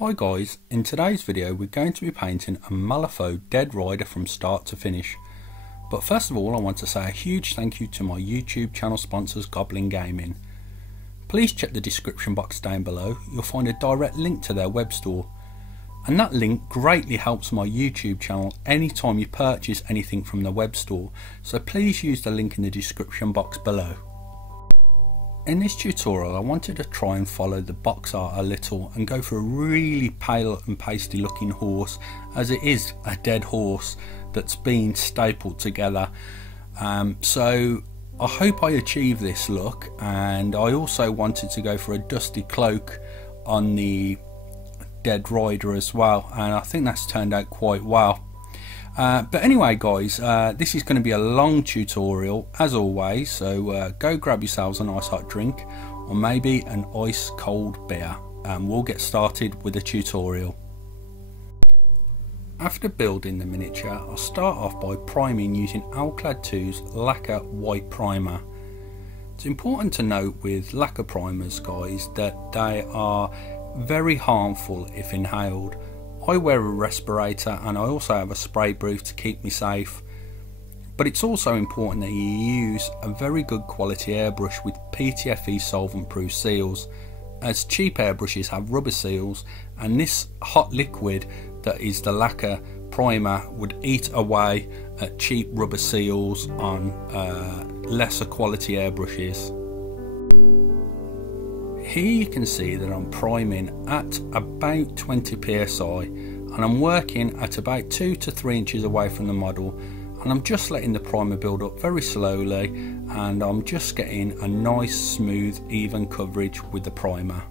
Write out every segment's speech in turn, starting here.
Hi guys, in today's video we're going to be painting a MALIFUAX Dead Rider from start to finish. But first of all, I want to say a huge thank you to my YouTube channel sponsors Goblin Gaming. Please check the description box down below, you'll find a direct link to their web store. And that link greatly helps my YouTube channel anytime you purchase anything from the web store, so please use the link in the description box below. In this tutorial I wanted to try and follow the box art a little and go for a really pale and pasty looking horse, as it is a dead horse that's been stapled together. So I hope I achieve this look, and I also wanted to go for a dusty cloak on the dead rider as well, and I think that's turned out quite well. But anyway guys, this is going to be a long tutorial as always, so go grab yourselves a nice hot drink or maybe an ice cold beer and we'll get started with the tutorial. After building the miniature, I'll start off by priming using Alclad 2's lacquer white primer. It's important to note with lacquer primers guys that they are very harmful if inhaled. I wear a respirator and I also have a spray booth to keep me safe, but it's also important that you use a very good quality airbrush with PTFE solvent proof seals, as cheap airbrushes have rubber seals, and this hot liquid that is the lacquer primer would eat away at cheap rubber seals on lesser quality airbrushes. Here you can see that I'm priming at about 20 psi and I'm working at about 2 to 3 inches away from the model, and I'm just letting the primer build up very slowly, and I'm just getting a nice smooth even coverage with the primer.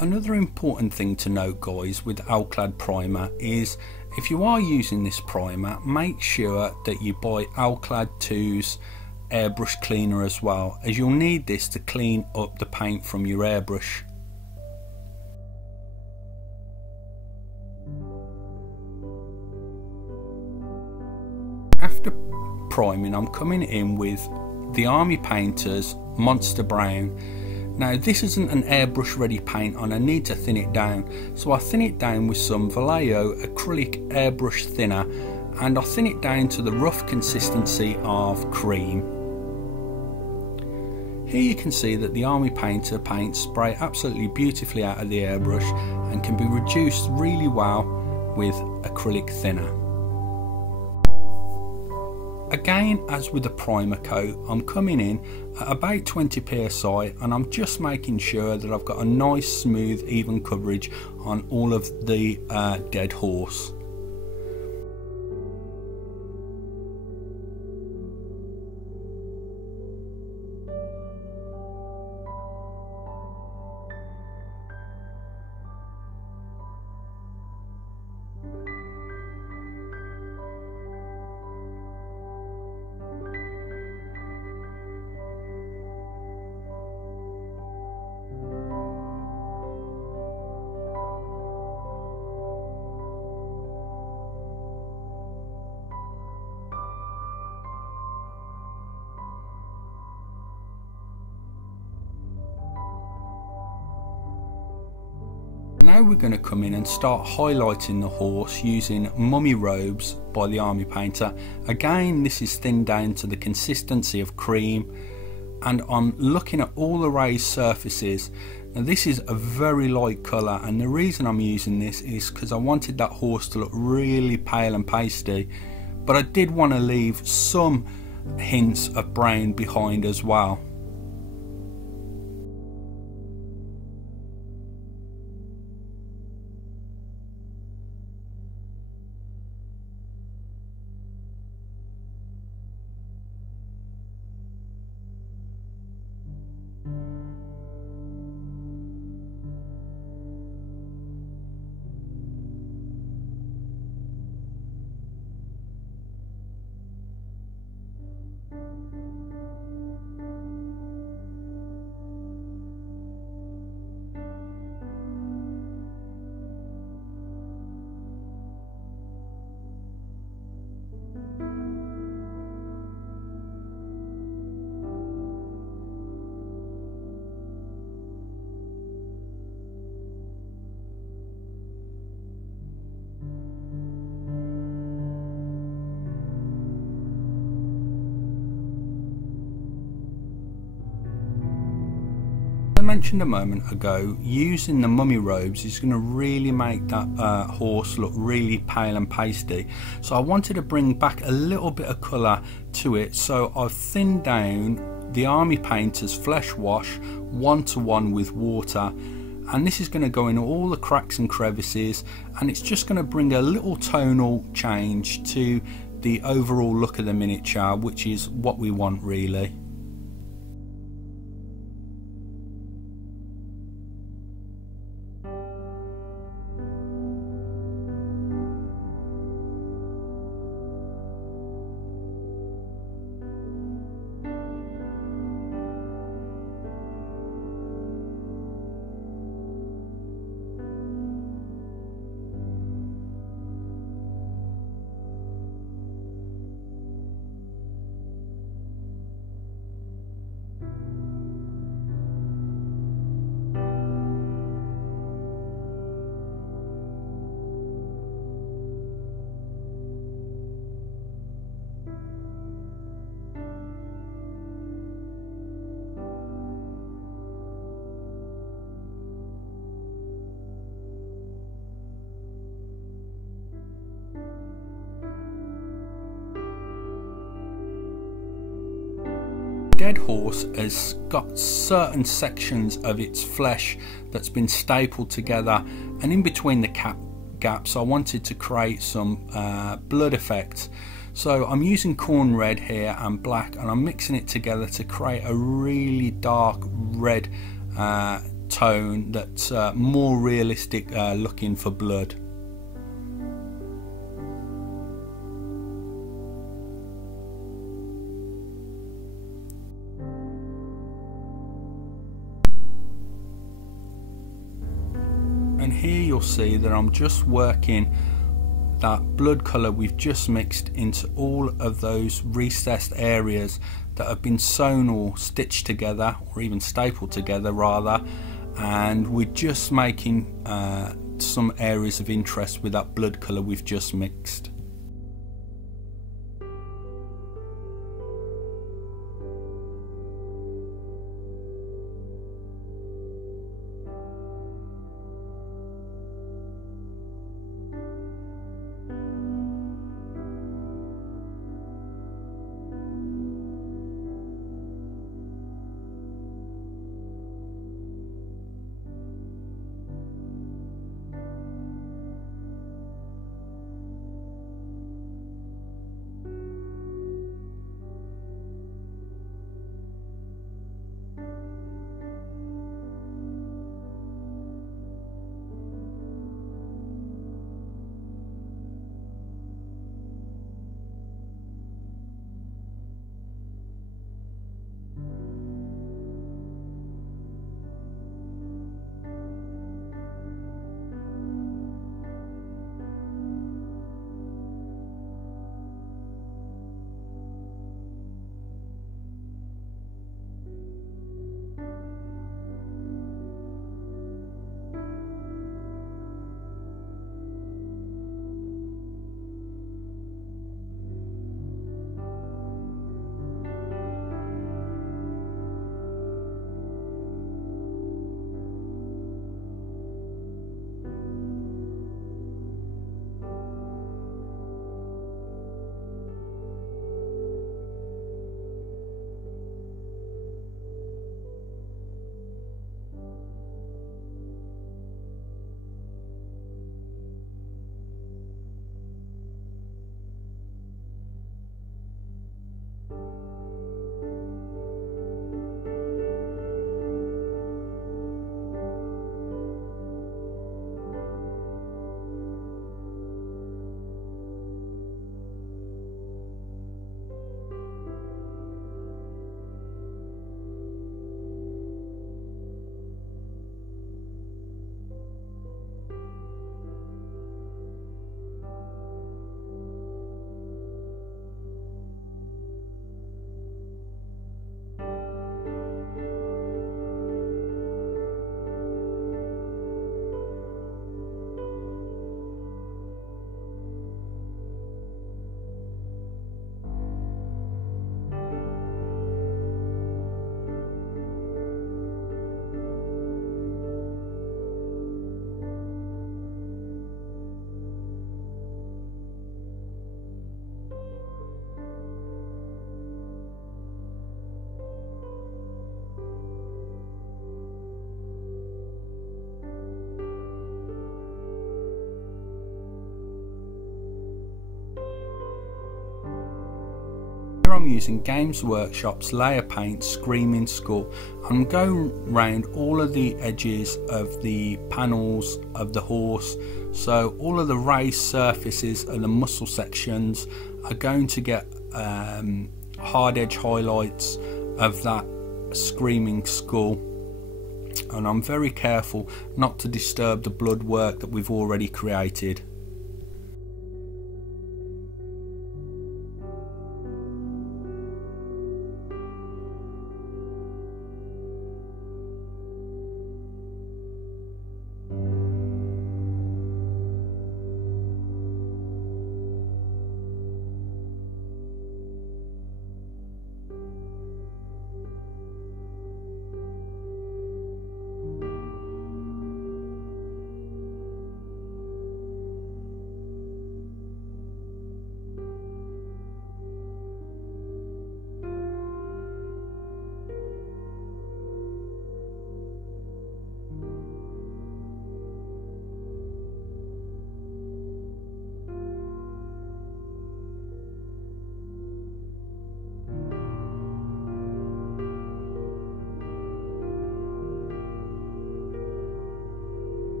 Another important thing to note guys with Alclad primer is if you are using this primer, make sure that you buy Alclad 2's airbrush cleaner as well, as you'll need this to clean up the paint from your airbrush. After priming, I'm coming in with the Army Painter's Monster Brown. Now this isn't an airbrush ready paint and I need to thin it down, so I thin it down with some Vallejo acrylic airbrush thinner, and I thin it down to the rough consistency of cream. Here you can see that the Army Painter paints spray absolutely beautifully out of the airbrush and can be reduced really well with acrylic thinner. Again, as with the primer coat, I'm coming in at about 20 psi and I'm just making sure that I've got a nice smooth even coverage on all of the dead horse. Now we're going to come in and start highlighting the horse using Mummy Robes by the Army Painter. Again, this is thinned down to the consistency of cream, and I'm looking at all the raised surfaces. Now this is a very light colour, and the reason I'm using this is because I wanted that horse to look really pale and pasty, but I did want to leave some hints of brown behind as well. mentioned a moment ago, using the mummy robes is going to really make that horse look really pale and pasty. So I wanted to bring back a little bit of colour to it, so I've thinned down the Army Painter's Flesh Wash 1:1 with water, and this is going to go in all the cracks and crevices, and it's just going to bring a little tonal change to the overall look of the miniature, which is what we want really. Dead horse has got certain sections of its flesh that's been stapled together, and in between the gaps I wanted to create some blood effect. So I'm using corn red here and black, and I'm mixing it together to create a really dark red tone that's more realistic looking for blood. And here you'll see that I'm just working that blood colour we've just mixed into all of those recessed areas that have been sewn or stitched together, or even stapled together rather, and we're just making some areas of interest with that blood colour we've just mixed. I'm using Games Workshop's layer paint Screaming Skull. I'm going around all of the edges of the panels of the horse, so all of the raised surfaces and the muscle sections are going to get hard edge highlights of that Screaming Skull, and I'm very careful not to disturb the blood work that we've already created.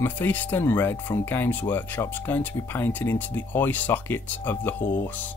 Mephiston Red from Games Workshop is going to be painted into the eye sockets of the horse.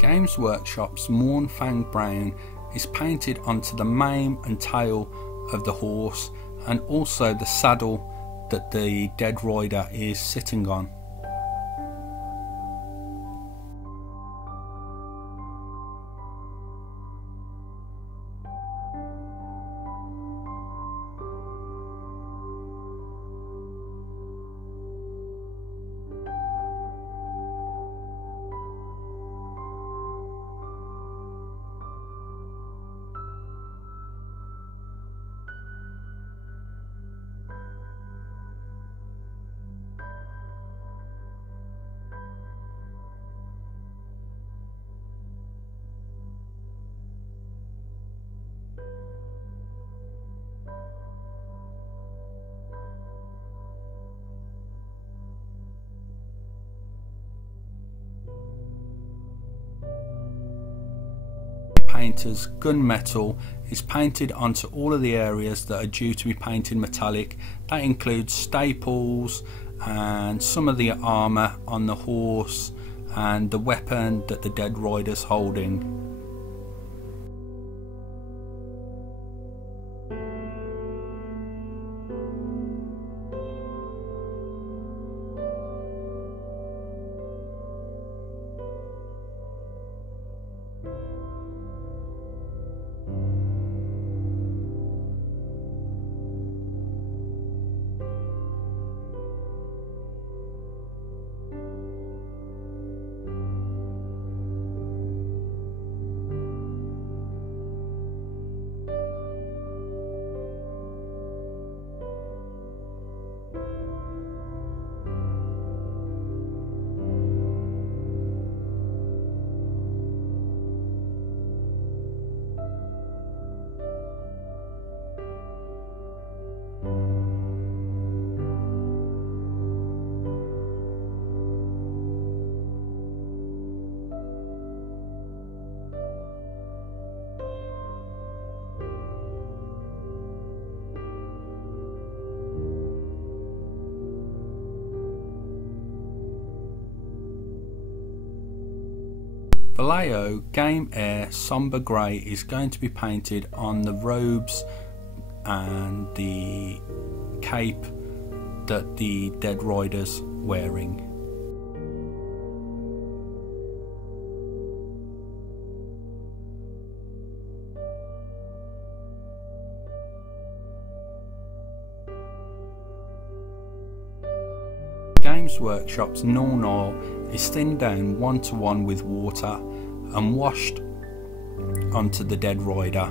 Games Workshop's Mornfang Brown is painted onto the mane and tail of the horse, and also the saddle that the dead rider is sitting on. Painter's gunmetal is painted onto all of the areas that are due to be painted metallic. That includes staples and some of the armour on the horse and the weapon that the dead rider's holding. Vallejo Game Air Somber Grey is going to be painted on the robes and the cape that the dead rider's wearing. Games Workshop's Null Oil is thinned down 1:1 with water and washed onto the dead rider.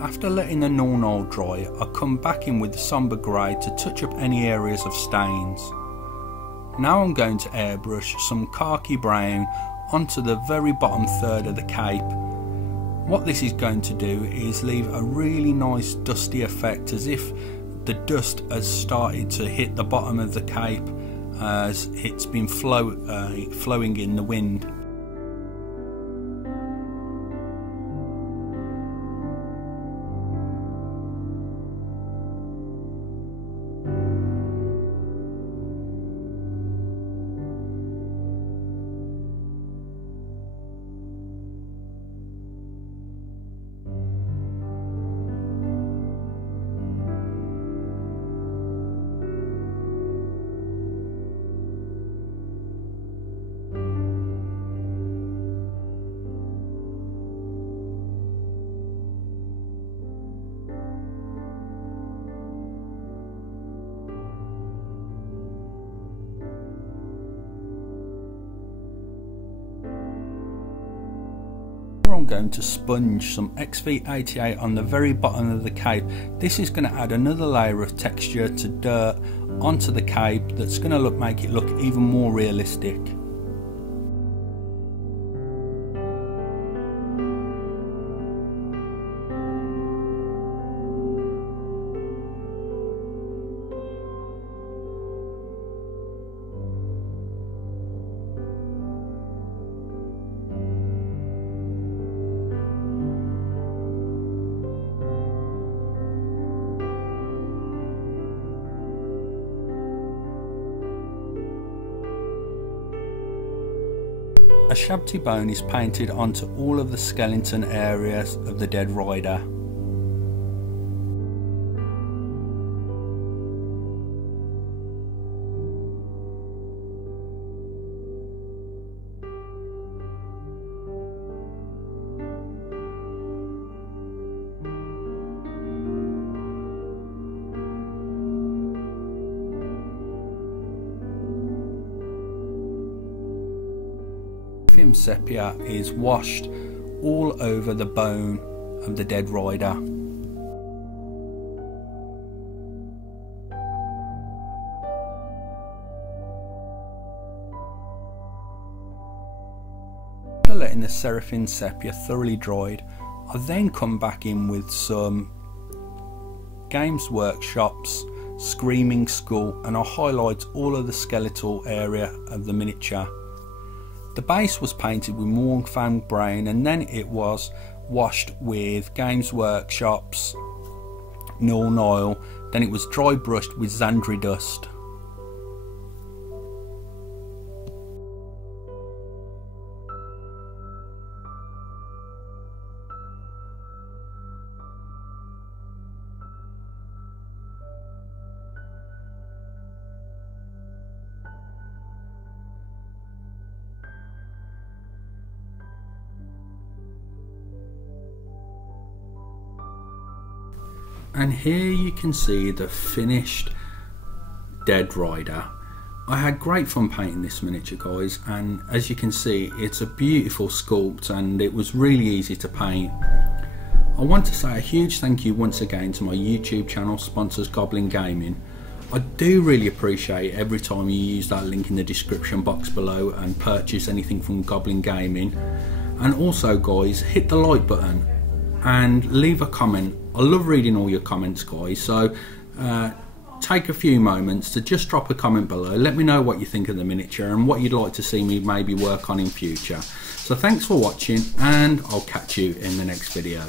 After letting the Null Oil dry, I come back in with the Somber Grey to touch up any areas of stains. Now I'm going to airbrush some khaki brown onto the very bottom third of the cape. What this is going to do is leave a really nice dusty effect, as if the dust has started to hit the bottom of the cape as it's been flowing in the wind. going to sponge some XV88 on the very bottom of the cape. This is going to add another layer of texture to dirt onto the cape that's going to make it look even more realistic. A shabty bone is painted onto all of the skeleton areas of the dead rider. Sepia is washed all over the bone of the dead rider. After letting the Seraphim Sepia thoroughly dried, I then come back in with some Games Workshop's Screaming Skull, and I highlight all of the skeletal area of the miniature. The base was painted with Mornfang Brain, and then it was washed with Games Workshop's Null Oil, then it was dry brushed with Xandri Dust. And here you can see the finished Dead Rider. I had great fun painting this miniature, guys, and as you can see, it's a beautiful sculpt and it was really easy to paint. I want to say a huge thank you once again to my YouTube channel sponsors, Goblin Gaming. I do really appreciate every time you use that link in the description box below and purchase anything from Goblin Gaming. And also, guys, hit the like button and leave a comment. I love reading all your comments, guys, so take a few moments to just drop a comment below. Let me know what you think of the miniature and what you'd like to see me maybe work on in future. So thanks for watching, and I'll catch you in the next video.